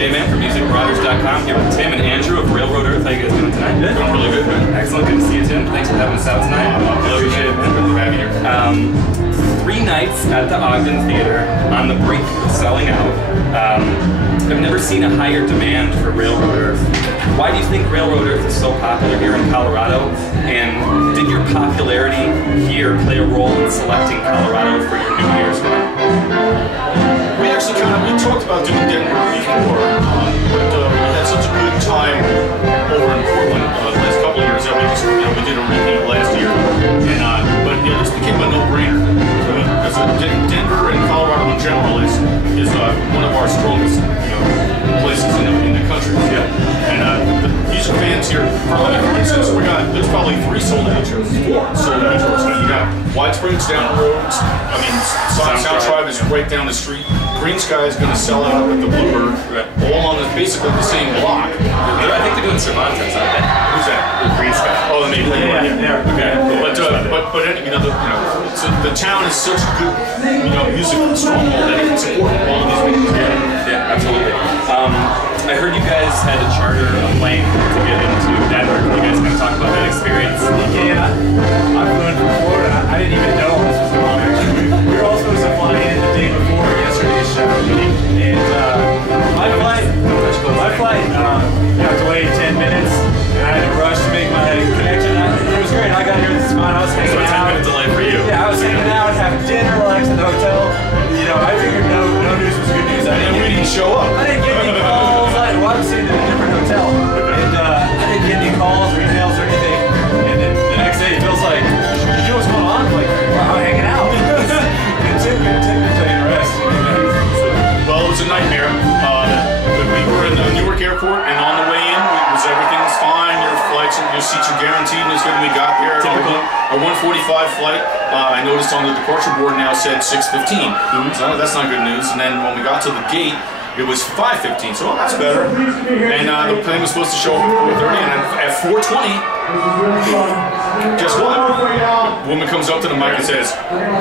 J-Man from musicmarauders.com here with Tim and Andrew of Railroad Earth. How you guys doing tonight? Good. Doing really good, man. Excellent. Good to see you, Tim. Thanks for having us out tonight. Appreciate it, man. We're having here. 3 nights at the Ogden Theater on the brink of selling out. I've never seen a higher demand for Railroad Earth. Why do you think Railroad Earth is so popular here in Colorado? And did your popularity here play a role in selecting Colorado for your New Year's run? We actually we talked about doing Denver before, but we had such a good time over in Portland the last couple of years that we did a repeat last year. And but yeah, this became a no-brainer. Because Denver and Colorado in general is one of our strongest places in the country. Yeah. And the music fans here, for instance, there's probably 3 sold-out shows, 4 sold-out shows. You got White Springs down the road. I mean, Sound Tribe is right down the street. Green Sky is going to sell out at the Bluebird, all on basically the same block. I think they're doing Cervantes, aren't they? Who's that? Green Sky. Oh, they made Yeah. Okay. But the town is such a good music stronghold that it can support all of these bands. Yeah, absolutely. I heard you guys had to charter a plane to get into Denver. Can you guys kind of talk about that experience? Yeah, I'm going from Florida. I didn't even know this was going on, actually. We were all supposed to fly in the day before yesterday's show, and my flight got delayed 10 minutes, and I had to rush to make my connection. It was great. I got here this morning. I was hanging out. So a 10-minute delay for you. Yeah, I was hanging out, having dinner, relaxing in the hotel. I figured no news was good news. And we didn't show up. I didn't get any calls. Well, I was staying in a different hotel, and I didn't get any calls or emails or anything. And then the next day, Bill's like, "You know what's going on?" I'm like, "Well, I'm hanging out." Good tip to take a rest. Well, it was a nightmare. We were in the Newark airport, and on the way in, everything's fine. Your flights, your seats are guaranteed. And when we got there, our 1:45 flight, I noticed on the departure board now said 6:15. So that's not good news. And then when we got to the gate, it was 5:15, so that's better. And the plane was supposed to show up at 4:30, and at 4:20, guess what? A woman comes up to the mic and says,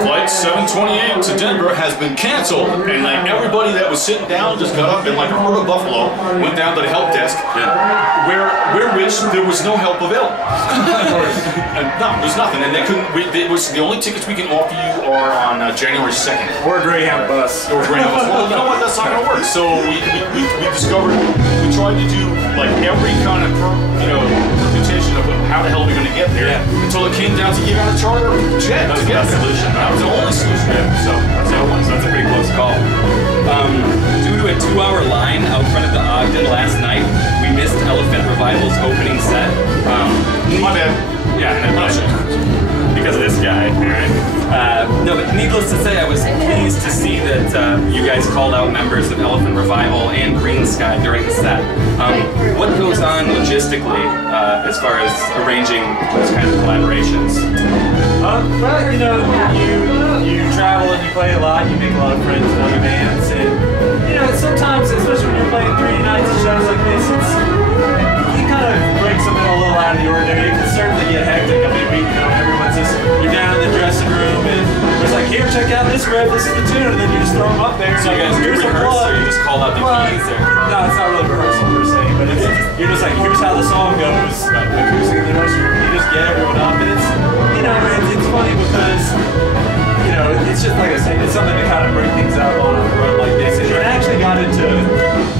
"Flight 728 to Denver has been canceled." And like everybody that was sitting down just got up and like a herd of buffalo went down to the help desk, where which there was no help available. No, there's nothing, and they couldn't. It was the only tickets we can offer you are on January 2nd. Or a Greyhound bus. Or a Greyhound bus. Well, you know what? That's not going to work. So we discovered, we tried to do like every kind of permutation of how the hell we're going to get there until it came down to you got to charter a jet. That was the best solution. That was the only solution. So that's how it was. That's a pretty close call. Due to a 2-hour line out front of the Ogden last night, we missed Elephant Revival's opening set. My bad. Yeah, because of this guy. No, but needless to say, I was pleased to see that you guys called out members of Elephant Revival and Green Sky during the set. What goes on logistically as far as arranging those kind of collaborations? Well, you travel and you play a lot, you make a lot of friends in other bands, and sometimes, especially when you're playing 3 nights of shows like this, you kind of break something a little out of the ordinary. It can certainly get hectic. I mean, everyone's just, you're down in the dressing room and it's like, here, check out this riff, this is the tune, and then you just throw them up there. So you guys do rehearse, or you just call out the keys? No, it's not really rehearsal per se, but you're just like, here's how the song goes, acoustic in the dressing room. You just get everyone up, and it's funny because it's just like I said, it's something to kind of break things up on a road like this. And it actually got into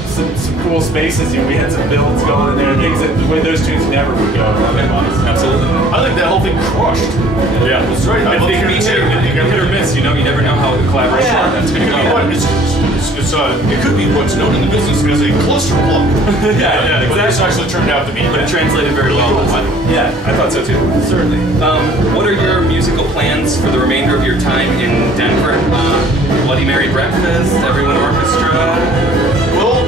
some cool spaces. We had some builds going in there, things that the way those tunes never would go. Absolutely. I think that whole thing crushed. Yeah, that's right. If they can be hit or miss, you never know how the collaboration that's going to go. It could be what's known in the business as a cluster plug. Yeah, exactly. This actually turned out to be. But it translated very well. Yeah, I thought so too. Certainly. What are your musical plans for the remainder of your time in Denver? Bloody Mary Breakfast, Everyone Orchestra? Well,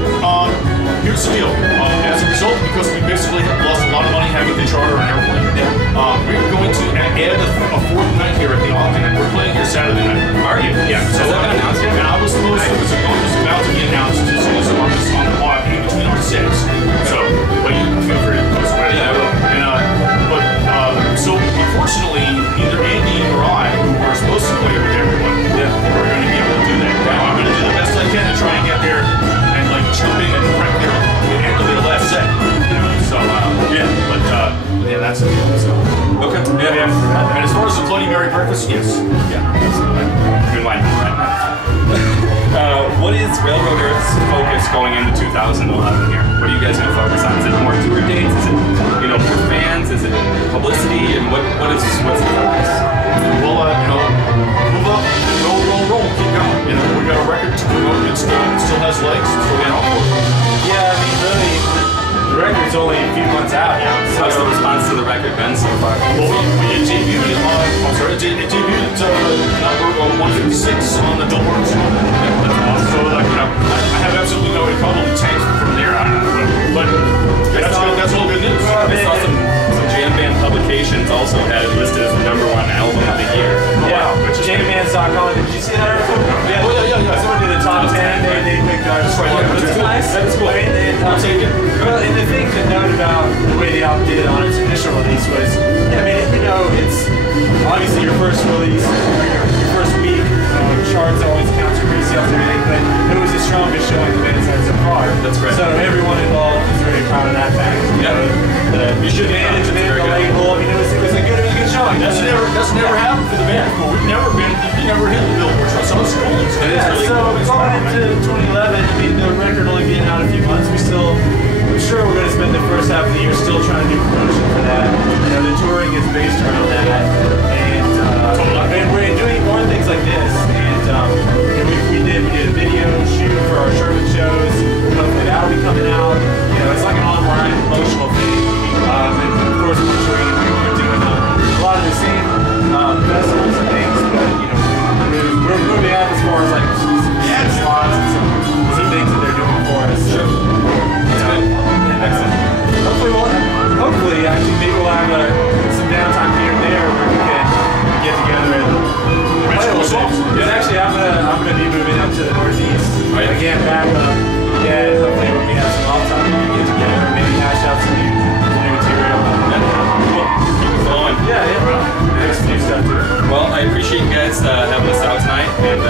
here's the deal. As a result, because we basically lost a lot of money having to charter an airplane, we're going to add a 4th night here at the Ogden, and we're playing here Saturday night. Are you? Yeah. So has that been announced yet? And I was supposed to, it was about to be announced as soon as on the clock in between our sets. So, but you feel free to post away. Yeah, I will. So unfortunately, neither Andy nor I, who were supposed to play with everyone, we're going to be able to do that. I'm going to do the best I can to try and get there Yes. Yeah, absolutely. I mean, why not? What is Railroad Earth's focus going into 2011 here? What are you guys going to focus on? Is it more tour dates? Is it, you know, more fans? Is it publicity? And what's the focus? Well, you know, move up, roll, keep going. You know, we got a record to promote. It still has legs. It's still going on. Yeah, I mean, really, the record's only a few months out now. So How's the response to the record been so far? Well, we debuted it on, I'm sorry, it debuted number 156 on the Billboard chart. So, like, you know, I have absolutely no, it probably tanked from there. I don't know, but that's all good news. I saw some jam band publications also had it listed as the #1 album of the year. Yeah, jambands.com. Did you see that article? Yeah. Oh, yeah. Someone did the top 10. They picked our score. That's nice. That's cool. I mean, I'll take it. Well, and the thing to note about the way the album did on its initial release was, yeah, I mean, you know, it's obviously your first release, your first week. Charts always counts for pre-sales and everything, but it was the strongest showing the band's had so far. That's great. So everyone involved is very proud of that fact. You should manage the label. I mean, it was a good showing. That's never happened for the band before. We never hit the Billboard chart, so it's cool. Yeah, really so cool. going into 2011, I mean, the record only being out a few months, I'm sure we're going to spend the first half of the year still trying to do promotion for that. You know, the touring is based around that, and we're doing more things like this. And we did a video shoot for our Sherman shows. Hopefully that'll be coming out. You know, it's like an online promotional thing. And of course, we're doing a lot of the same festivals and things, but you know, we're moving up as far as like some ad slots and some things that they're doing for us. So, excellent. Hopefully, actually, maybe we'll have some downtime here and there where we can get together and play a little bit. Because actually, I'm gonna be moving up to the Northeast again, back up. Yeah, and hopefully when we have some off time, we can get together and maybe hash out some new material. Cool. Keep it flowing. Yeah, bro. There's new stuff too. Well, I appreciate you guys having us out tonight, and